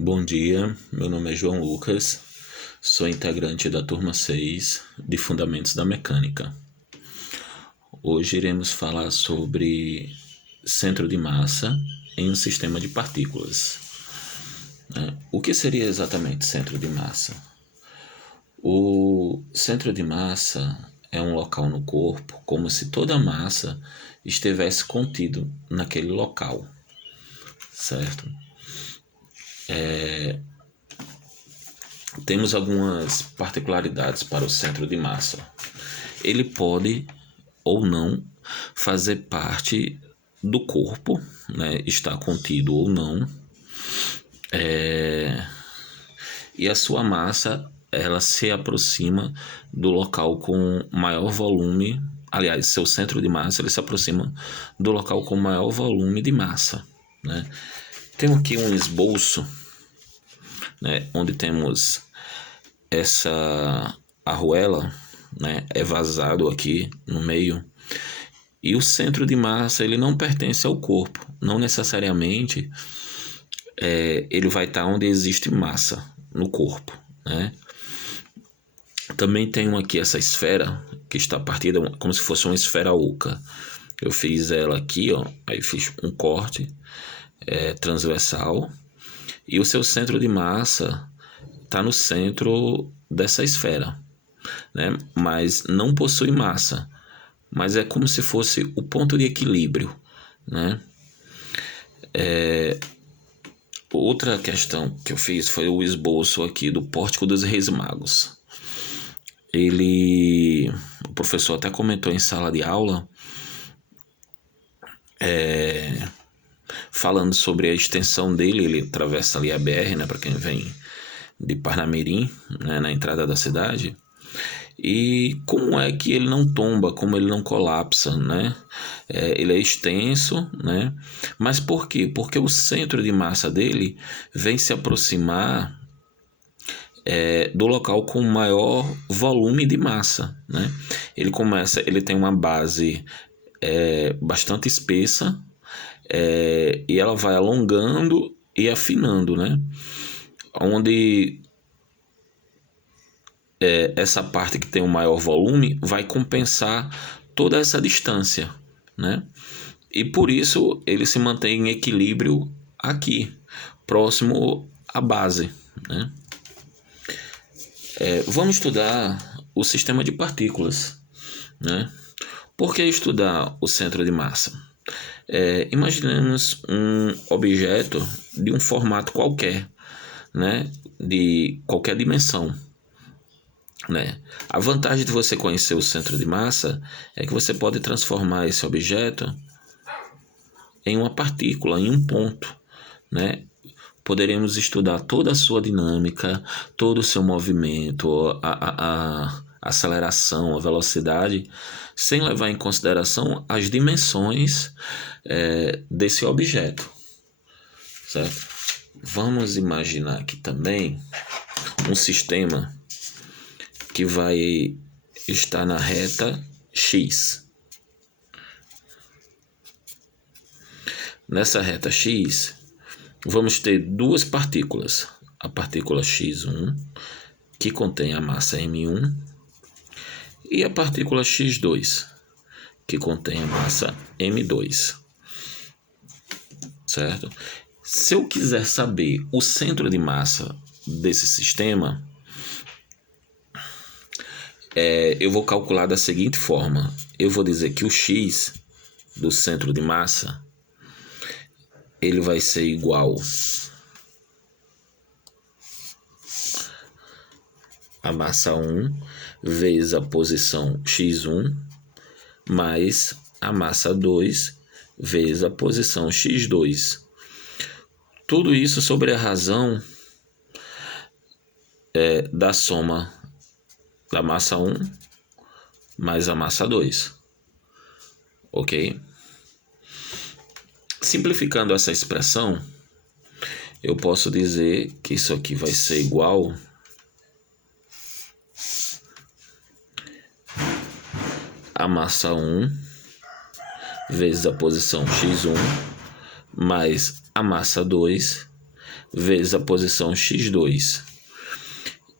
Bom dia, meu nome é João Lucas, sou integrante da turma 6 de Fundamentos da Mecânica. Hoje iremos falar sobre centro de massa em um sistema de partículas. O que seria exatamente centro de massa? O centro de massa é um local no corpo como se toda a massa estivesse contido naquele local, certo? Temos algumas particularidades para o centro de massa. Ele pode ou não fazer parte do corpo, né? Está contido ou não. E a sua massa, ela se aproxima do local com maior volume. Aliás, seu centro de massa, ele se aproxima do local com maior volume de massa, né? Tem aqui um esboço, né, onde temos essa arruela, né, é vazado aqui no meio, e o centro de massa ele não pertence ao corpo, não necessariamente ele vai estar onde existe massa no corpo, né? Também tenho aqui essa esfera que está partida como se fosse uma esfera oca. Eu fiz ela aqui, ó, aí fiz um corte transversal, e o seu centro de massa está no centro dessa esfera, né? Mas não possui massa, mas é como se fosse o ponto de equilíbrio, né? Outra questão que eu fiz foi o esboço aqui do Pórtico dos Reis Magos. O professor até comentou em sala de aula, falando sobre a extensão dele. Ele atravessa ali a BR, né, para quem vem de Parnamirim, né, na entrada da cidade. E como é que ele não tomba, como ele não colapsa, né? Ele é extenso, né? Mas por quê? Porque o centro de massa dele vem se aproximar do local com maior volume de massa, né? Ele tem uma base bastante espessa, e ela vai alongando e afinando, né? Onde essa parte que tem o maior volume vai compensar toda essa distância, né? E por isso ele se mantém em equilíbrio aqui, próximo à base, né? Vamos estudar o sistema de partículas, né? Por que estudar o centro de massa? Imaginemos um objeto de um formato qualquer, né? De qualquer dimensão, né? A vantagem de você conhecer o centro de massa é que você pode transformar esse objeto em uma partícula, em um ponto, né? Poderemos estudar toda a sua dinâmica, todo o seu movimento, a aceleração, a velocidade, sem levar em consideração as dimensões desse objeto, certo? Vamos imaginar aqui também um sistema que vai estar na reta X. Nessa reta X, vamos ter duas partículas. A partícula X1, que contém a massa M1, e a partícula X2, que contém a massa M2. Certo? Se eu quiser saber o centro de massa desse sistema, eu vou calcular da seguinte forma. Eu vou dizer que o X do centro de massa ele vai ser igual a massa 1 vezes a posição X1 mais a massa 2 vezes a posição X2. Tudo isso sobre a razão da soma da massa 1 mais a massa 2. Ok? Simplificando essa expressão, eu posso dizer que isso aqui vai ser igual a massa 1 vezes a posição X1 mais a massa 2 vezes a posição x2.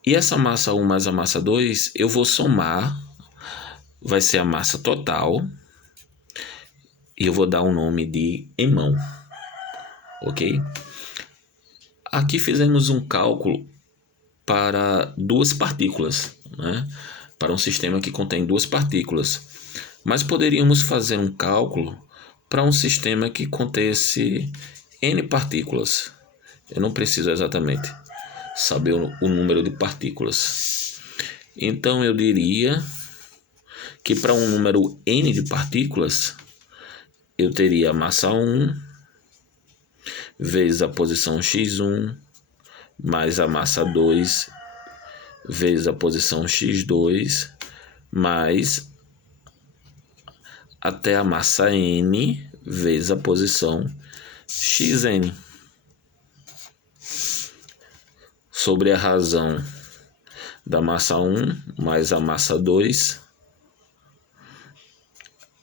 E essa massa 1 mais a massa 2, eu vou somar, vai ser a massa total, e eu vou dar um nome de emão, ok? Aqui fizemos um cálculo para duas partículas, né? Para um sistema que contém duas partículas. Mas poderíamos fazer um cálculo para um sistema que contesse N partículas. Eu não preciso exatamente saber o número de partículas. Então eu diria que para um número N de partículas, eu teria a massa 1 vezes a posição x1 mais a massa 2 vezes a posição x2 mais até a massa n vezes a posição xn, sobre a razão da massa 1 mais a massa 2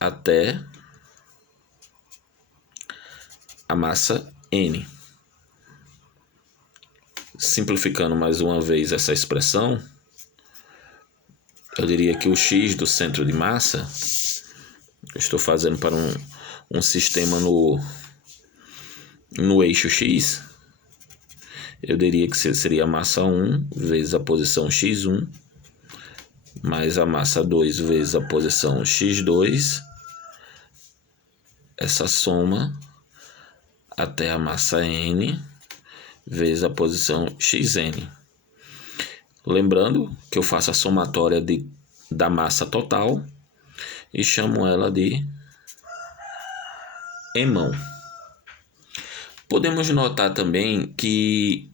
até a massa n. Simplificando mais uma vez essa expressão, eu diria que o x do centro de massa, eu estou fazendo para um sistema no eixo x, eu diria que seria a massa 1 vezes a posição x1 mais a massa 2 vezes a posição x2, essa soma até a massa n vezes a posição xn. Lembrando que eu faço a somatória da massa total e chamo ela de emão. Podemos notar também que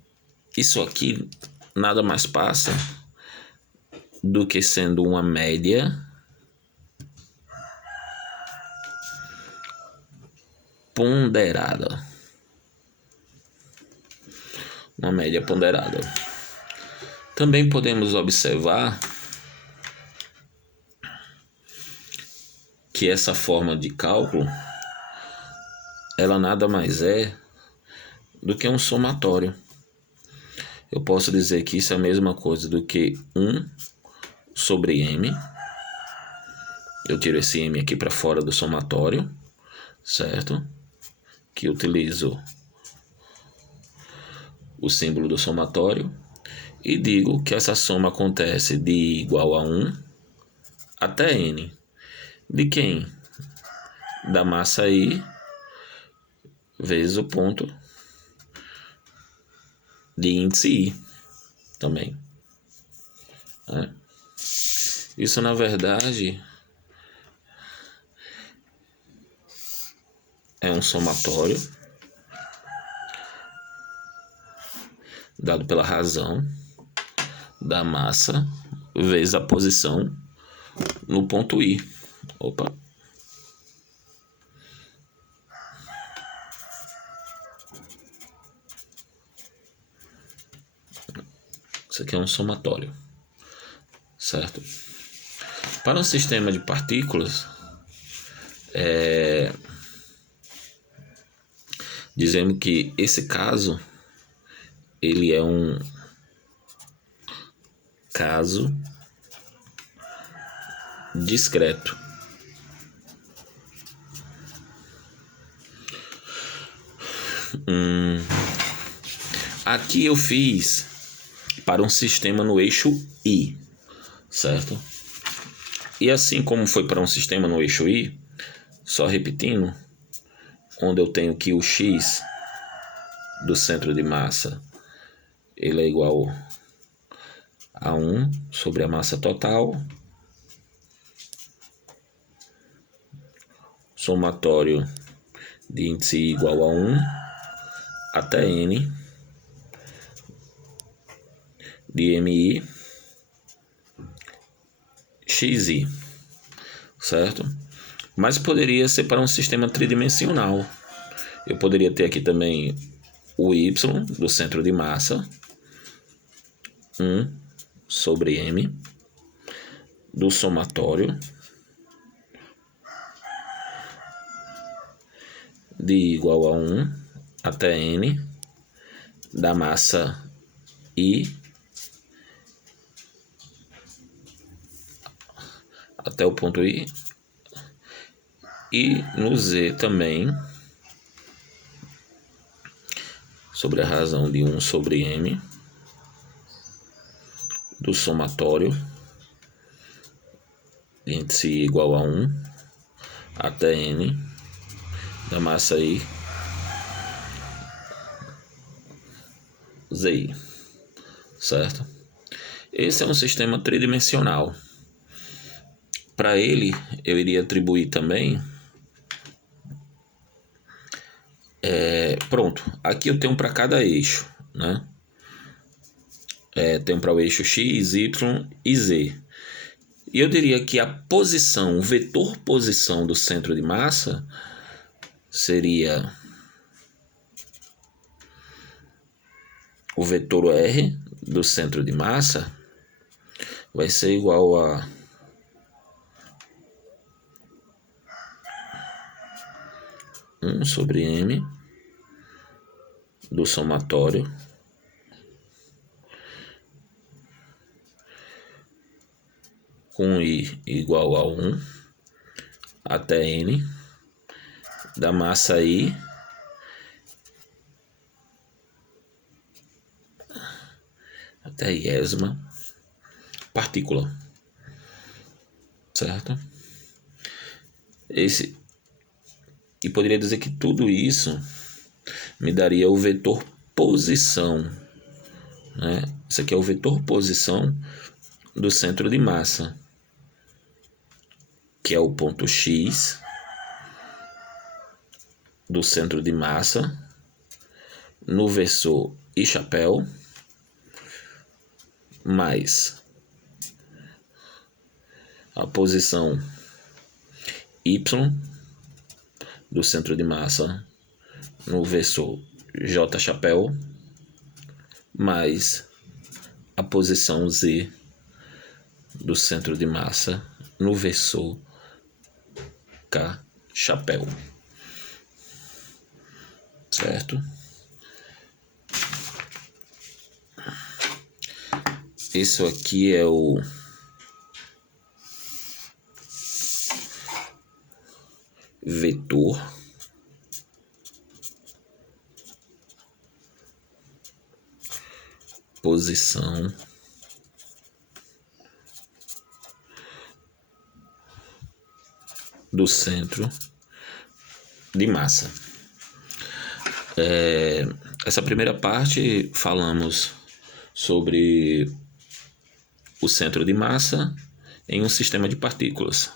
isso aqui nada mais passa do que sendo uma média ponderada. Uma média ponderada. Também podemos observar que essa forma de cálculo, ela nada mais é do que um somatório. Eu posso dizer que isso é a mesma coisa do que 1 sobre m. Eu tiro esse m aqui para fora do somatório, certo? Que utilizo o símbolo do somatório. E digo que essa soma acontece de igual a 1 até n. De quem? Da massa I vezes o ponto de índice I também. Isso, na verdade, é um somatório dado pela razão da massa vezes a posição no ponto I. Opa. Isso aqui é um somatório, certo? Para um sistema de partículas, dizemos que esse caso, ele é um caso discreto. Aqui eu fiz para um sistema no eixo I, certo? E assim como foi para um sistema no eixo I, só repetindo, onde eu tenho que o x do centro de massa, ele é igual a 1 sobre a massa total, somatório de índice I igual a 1 até n de mi xi, certo? Mas poderia ser para um sistema tridimensional. Eu poderia ter aqui também o y do centro de massa, 1 sobre m, do somatório de igual a 1 até n da massa I até o ponto I, e no Z também, sobre a razão de 1 sobre M do somatório de índice I igual a 1 até N da massa I ZI, certo? Esse é um sistema tridimensional. Para ele, eu iria atribuir também... pronto, aqui eu tenho para cada eixo, né? Tenho para o eixo X, Y e Z. E eu diria que a posição, o vetor posição do centro de massa seria o vetor R do centro de massa vai ser igual a um sobre M do somatório com I igual a 1 até N da massa I até a iésima partícula, certo? E poderia dizer que tudo isso me daria o vetor posição, né? Isso aqui é o vetor posição do centro de massa, que é o ponto X do centro de massa no versor I chapéu, mais a posição Y do centro de massa no versor J chapéu, mais a posição Z do centro de massa no versor K chapéu, certo? Isso aqui é o vetor posição do centro de massa. Essa primeira parte falamos sobre o centro de massa em um sistema de partículas.